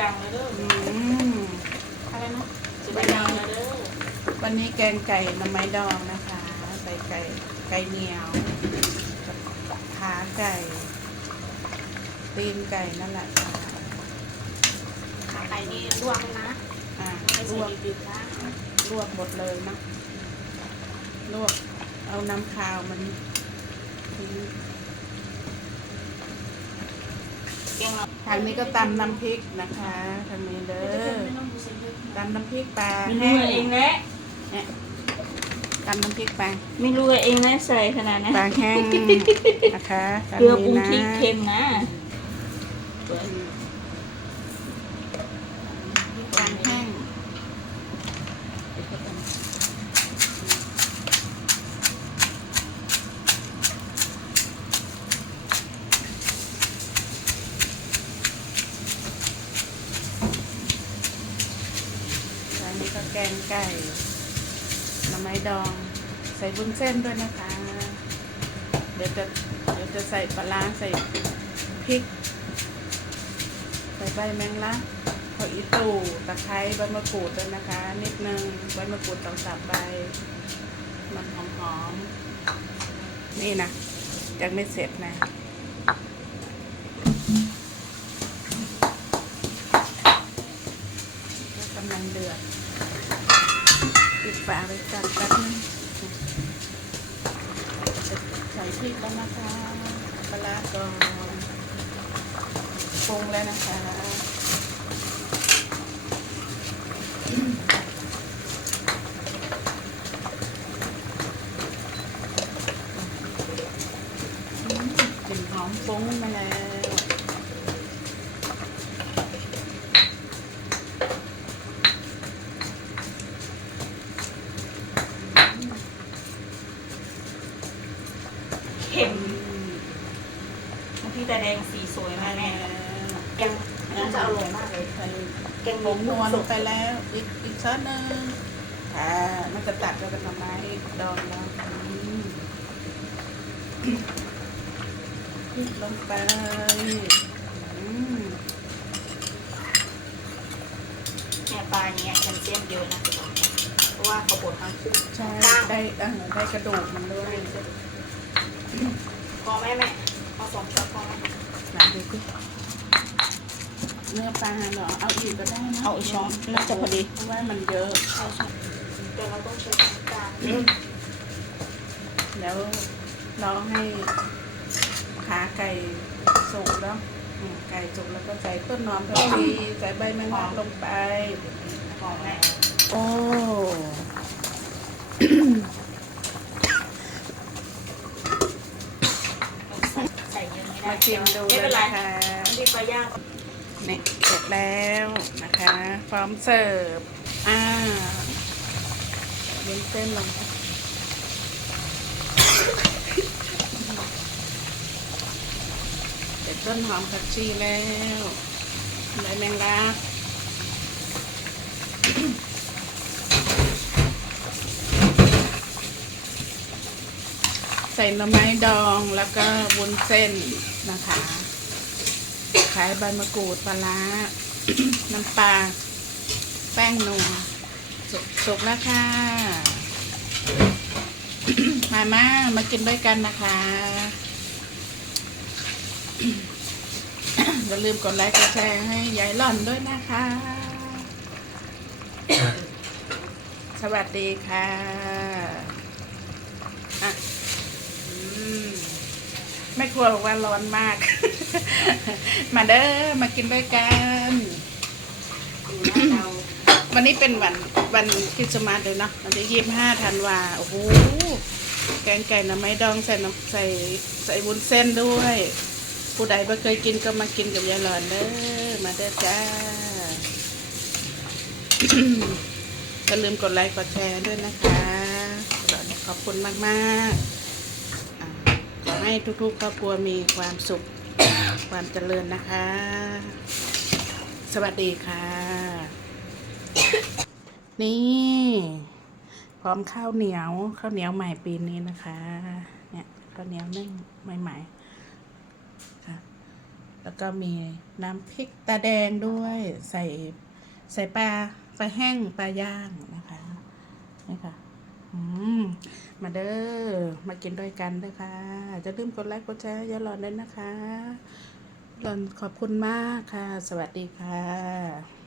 ดังเลยเด้ออืมอะไรนะจะไปดังเลยเด้อวันนี้แกงไก่หน้ำไม้ดองนะคะ ใส่ไก่ไก่เหนียวกับขาไก่ตีนไก่นั่นแหละค่ะขาไก่นี่ลวกเลยนะอ่าไม่ลใส่วกดิบๆนะลวกหมดเลยเนาะลวกเอาน้ำคาวมันทิ้งเก่งเรา ทางนี้ก็ตำน้ำพริกนะคะทางนี้เด้อไม่ต้องดูเส้นเยอะตำน้ำพริกปลาไม่แห้รู้งเองแหละเนี่ยตำน้ำพริกปลาไม่รู้เองนะใส่ขนาดนั้นปลาแห้งนะคะตามเกลือปรุงนี้พริกนะเค็มนะพริกปลาแห้ง ก็แกงไก่หน้ำไม้ดอง ใส่บุ้นเส้นด้วยนะคะ เดี๋ยวจะเดี๋ยวจะใส่ปลาร้าใส่พริก ใส่ใบแมงลักผักอีตูตะไคร้ใบมะกรูดด้วยนะคะ นิดนึงใบมะกรูดต้องสับใบ มันหอมๆนี่นะยังไม่เสร็จนะ กำลังเดือดปิดฝาไว้จันแป๊บนึงใส่พริกแล้วนะคะปลาร้าก่อนปรุงแล้วนะคะกลิ่นหอมฟุ้งมาแล้ว เค็มบางที แต่แดงสีสวยมากแม่ยังน่าจะอร่อยมากเลยใส่แกงผงนัวลงไปแล้วอีกอีกช้อนหนึ่งค่ะมันจะตัดกับน้ำไม้ดองแล้วอืมพริกลงไปอืมเนี่ยปลาเนี้ยแคลเซียมเยอะนะทุกคนเพราะว่าเขาบดทั้งคู่ใช่กล้างได้เออได้กระดูกมันด้วยพอแม่แม่ เอาสองช้อนพอไหมไหนดูสิเนื้อปลาเหรอเอาอีกก็ได้นะเอาอีกช้อนน่าจะพอดีเพราะว่ามันเยอะใช่ใช่เดี๋ยวเราต้องใช้ช้อนกลางแล้วเราให้ขาไก่สุกแล้วอืมไก่สุกแล้วก็ใส่ต้นหอมผักชีใส่ใบแมงลักลงไปหอมแม่โอ้ ใส่เยอะไม่ได้ มา ชิมดูไม่เลเป็นยไรนะคะที่เขาย่างนี่เสร็จแล้วนะคะ พร้อมเสิร์ฟ อ่าเล้นเส้นลงไปเสร็จต้นหอมผักชีแล้วใบแมงลัก ใส่หน่อไม้ดองแล้วก็วุ้นเส้นนะคะ ขายใบมะกรูดปลาร้าน้ำปลาแป้งนัวสุกสุกแล้วค่ะ มามามากินด้วยกันนะคะอย่าลืมกดไลค์กดแชร์ให้ยายหล่อนด้วยนะคะ สวัสดีค่ะอะอืม ไม่ครัวบอกว่าร้อนมาก มาเด้อมากินด้วยกันวันนี้เป็นวันวันคริสต์มาสเลยเนาะวันที่ยี่สิบห้าธันวาโอ้โหแกงไก่น้ำไม้ดองใส่น้ำใส่ใส่วุ้นเส้นด้วย ผู้ใดไม่เคยกินก็มากินกับยายหลอนเด้อมาเด้อจ้าอย่าลืมกดไลค์กดแชร์ด้วยนะคะขอบคุณมากๆ ให้ทุกๆครอบครัวมีความสุข ความเจริญนะคะ สวัสดีค่ะ นี่ พร้อมข้าวเหนียวข้าวเหนียวใหม่ปีนี้นะคะ เนี่ยข้าวเหนียวนึ่งใหม่ๆค่ะแล้วก็มีน้ำพริกตาแดงด้วยใส่ใส่ปลาปลาแห้งปลาย่างนะคะนี่ค่ะ มาเด้อ มากินด้วยกันเด้อค่ะ จะลืมกดไลค์กดแชร์อย่าหลอนเลยนะคะหลอนขอบคุณมากค่ะ สวัสดีค่ะ